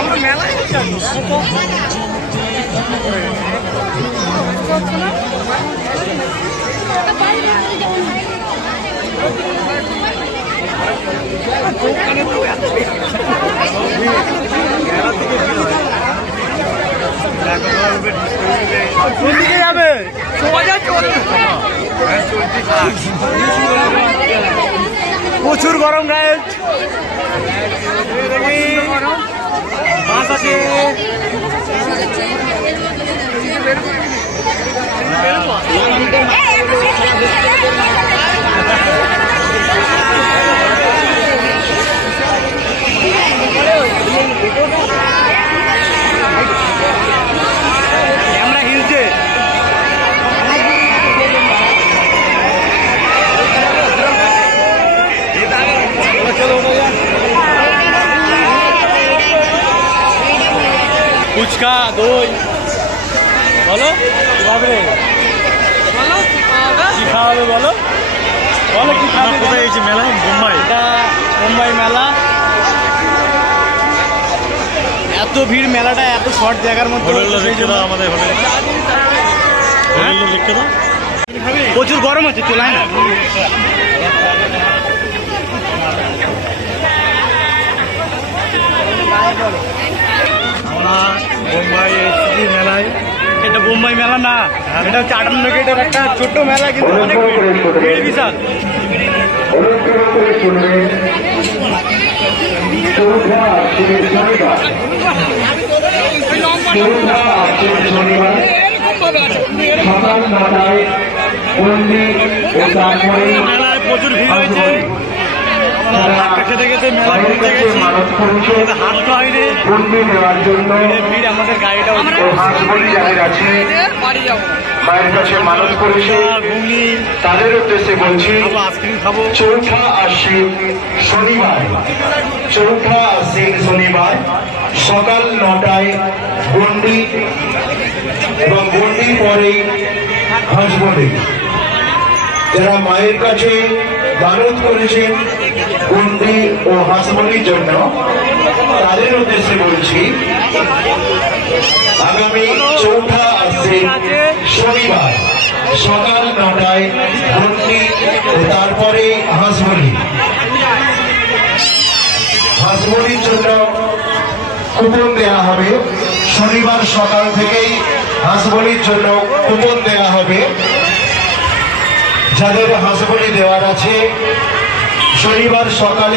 আমরা মেলায় যাবে প্রচুর গরম গায়ে মাছ আছে ক্যামেরা হিলছে ফুচকা দই বলো খাবে বলো কি খাওয়াবে বলো বলো কি খাবে কোথায় এই যে মেলা মুম্বাই এটা মুম্বাই মেলা এত ভিড় মেলাটা এত শর্ট জায়গার মধ্যে আমাদের প্রচুর গরম আছে চলে না আমরা বোম্বাই এসেছি মেলায় এটা বোম্বাই মেলা না এটা হচ্ছে 58 গেটের একটা ছোট্ট মেলা কিন্তু অনেক ভিড় বিশাল মেলায় প্রচুর ভিড় হয়েছে খেতে খেতে মেলা ঘুরতে গেছি হাঁটতে হয়নি ভিড় আমাদের গাড়িটা মায়ের কাছে মানত করেছে তাদের উদ্দেশ্যে বলছি আইসক্রিম খাবো চৌঠা আশ্বিন শনিবার সকাল 9টায় গন্ডি এবং গন্ডির পরেই হাঁসবলি যারা মায়ের কাছে মানত করেছেন গন্ডি ও হাঁসবলির জন্য তাদের উদ্দেশ্যে বলছি আগামী চৌঠা আশ্বিন শনিবার সকাল 9টায় গন্ডি ও তারপরে হাঁসবলির জন্য কুপন দেওয়া হবে শনিবার সকাল থেকেই হাঁসবলির জন্য কুপন দেওয়া হবে যাদের হাঁসবলি দেওয়ার আছে শনিবার সকালে